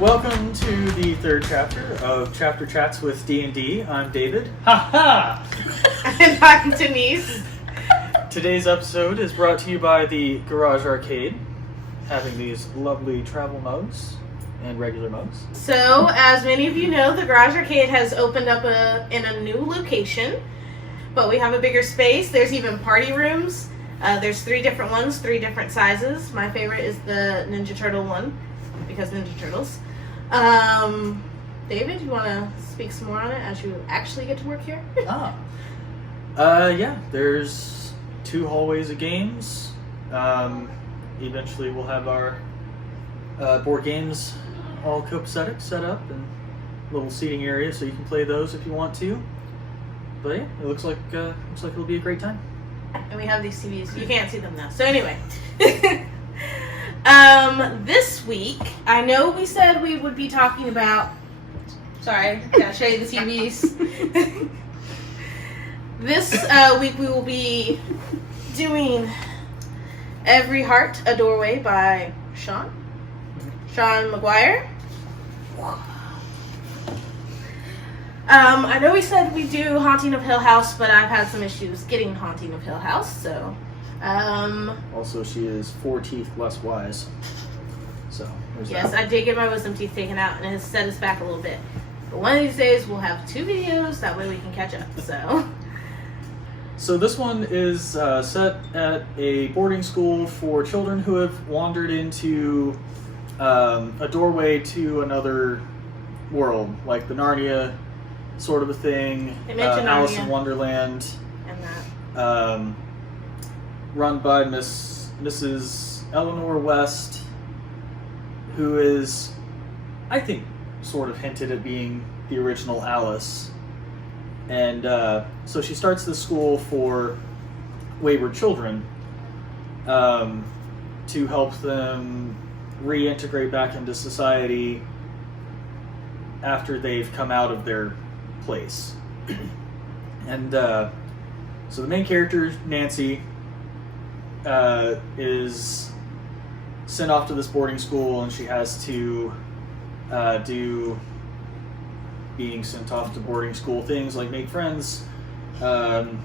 Welcome to the third chapter of Chapter Chats with D&D. I'm David. Ha And I'm Denise. Today's episode is brought to you by the Garage Arcade, having these lovely travel mugs and regular mugs. So, as many of you know, the Garage Arcade has opened up in a new location, but we have a bigger space. There's even party rooms. There's 3 different ones, 3 different sizes. My favorite is the Ninja Turtle one, because Ninja Turtles. David, you want to speak some more on it as you actually get to work here? Yeah, there's 2 hallways of games. Eventually we'll have our board games all copacetic set up and a little seating area so you can play those if you want to. But yeah, it looks like it'll be a great time. And we have these TVs. You can't see them now. So anyway. This week, I know we said we would be talking about... Sorry, gotta show you the TVs. This week we will be doing Every Heart a Doorway by Sean McGuire. I know we said we do Haunting of Hill House, but I've had some issues getting Haunting of Hill House, so... Also, she is 4 teeth less wise. So, there's yes, that. I did get my wisdom teeth taken out, and it has set us back a little bit. But one of these days, we'll have 2 videos, that way we can catch up, so... So this one is set at a boarding school for children who have wandered into a doorway to another world, like the Narnia sort of a thing. They mentioned Alice Narnia. in Wonderland. And that. Run by Mrs. Eleanor West, who is, I think, sort of hinted at being the original Alice. And so she starts this school for wayward children to help them reintegrate back into society after they've come out of their place. And so the main character, Nancy, is sent off to this boarding school, and she has to do being sent off to boarding school things like make friends, mourn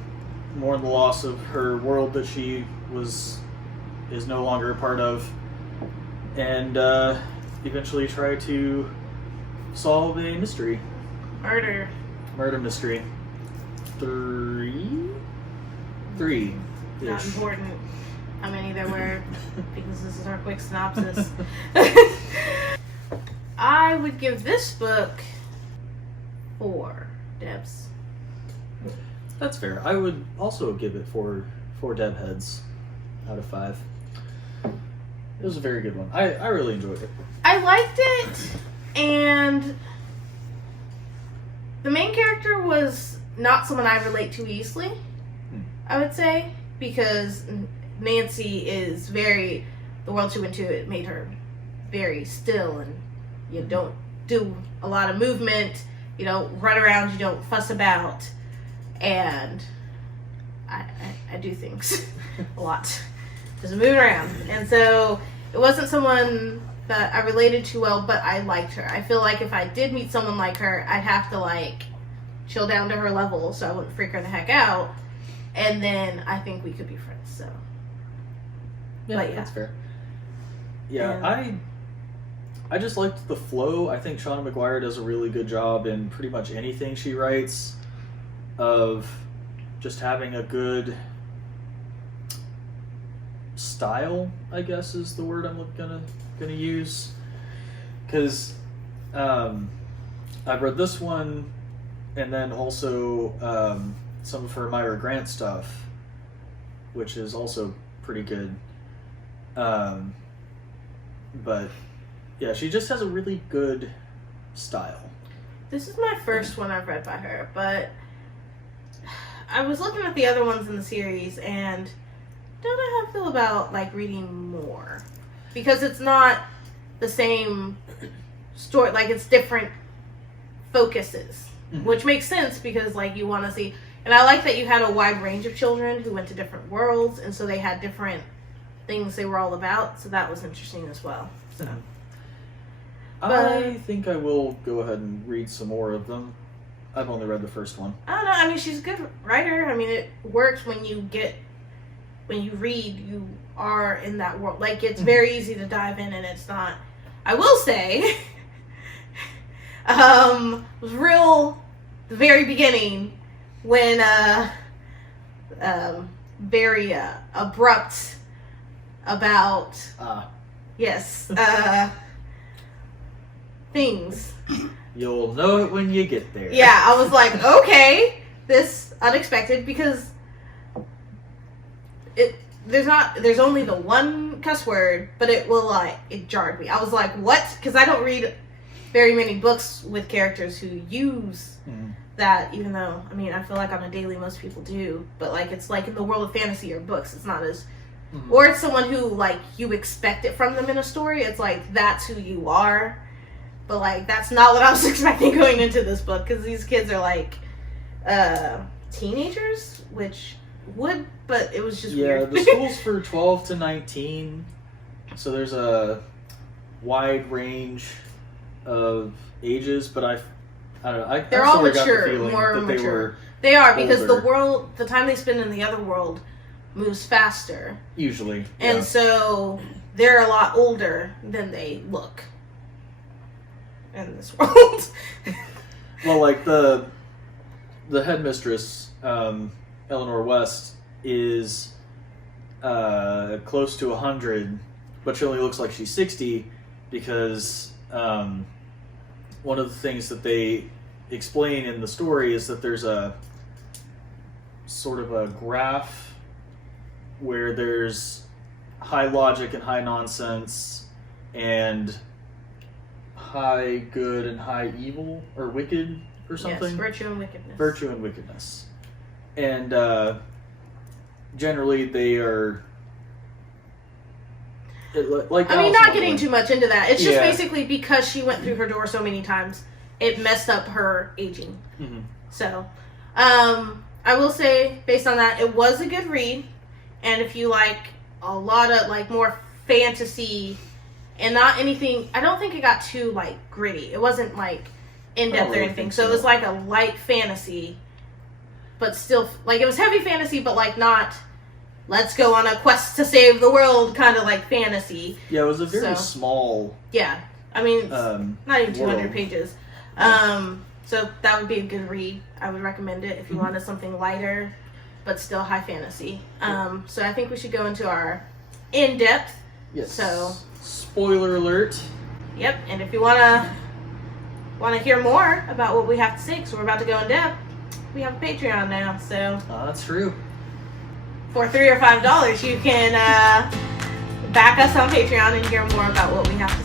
the loss of her world that she is no longer a part of, and eventually try to solve a mystery. Murder mystery. 3? Not important how many there were, because this is our quick synopsis. I would give this book 4 Debs. That's fair. I would also give it 4 Deb heads out of 5. It was a very good one. I really enjoyed it. I liked it, and the main character was not someone I relate to easily, I would say, because Nancy is the world she went to, it made her very still, and you don't do a lot of movement, you don't run around, you don't fuss about, and I do things a lot, just moving around, and so it wasn't someone that I related to well, but I liked her. I feel like if I did meet someone like her, I'd have to chill down to her level so I wouldn't freak her the heck out, and then I think we could be friends, so. Yeah, that's fair. Yeah, I just liked the flow. I think Shauna McGuire does a really good job in pretty much anything she writes of just having a good style, I guess is the word I'm gonna use. Because I've read this one, and then also some of her Myra Grant stuff, which is also pretty good. But yeah, she just has a really good style. This is my first one I've read by her, but I was looking at the other ones in the series, and don't know how I feel about reading more, because it's not the same story. It's different focuses, which makes sense because you want to see. And I like that you had a wide range of children who went to different worlds, and so they had different things they were all about. So that was interesting as well. So. I think I will go ahead and read some more of them. I've only read the first one. I don't know. I mean, she's a good writer. I mean, it works when you read, you are in that world. Like, it's very easy to dive in, and it's not. I will say, was real, the very beginning, when, very, abrupt about, yes, things. You'll know it when you get there. Yeah, I was like, okay, this unexpected, because there's only the one cuss word, but it jarred me. I was like, what? Because I don't read very many books with characters who use that, even though, I mean, I feel like on a daily most people do, but like, it's like in the world of fantasy or books, it's not as, or it's someone who, like, you expect it from them in a story, it's like, that's who you are. But, like, that's not what I was expecting going into this book, because these kids are, like, teenagers, which would, but it was just weird. Yeah, the school's for 12 to 19, so there's a wide range of ages, but I don't know. They're all mature, more mature. They are, because older. the time they spend in the other world moves faster. Usually. And so they're a lot older than they look in this world. Well, like the headmistress, Eleanor West, is close to 100, but she only looks like she's 60 because one of the things that they explain in the story is that there's a sort of a graph where there's high logic and high nonsense and high good and high evil, or wicked, or something. Yes, virtue and wickedness. Virtue and wickedness. And generally they are... like, I mean, not getting too much into that. It's just basically because she went through her door so many times, it messed up her aging. Mm-hmm. So, I will say, based on that, it was a good read. And if you like a lot of, like, more fantasy and not anything, I don't think it got too, like, gritty. It wasn't, like, in-depth or anything. So it was like a light fantasy, but still, like, it was heavy fantasy, but, like, not... let's go on a quest to save the world kind of like fantasy. Yeah, it was a very small... Yeah. I mean, not even 200 world. pages. So that would be a good read. I would recommend it if you wanted something lighter, but still high fantasy. So I think we should go into our in-depth. Yes. So... spoiler alert. Yep, and if you want to hear more about what we have to say, because we're about to go in depth, we have a Patreon now, so... that's true. For $3 or $5, you can back us on Patreon and hear more about what we have to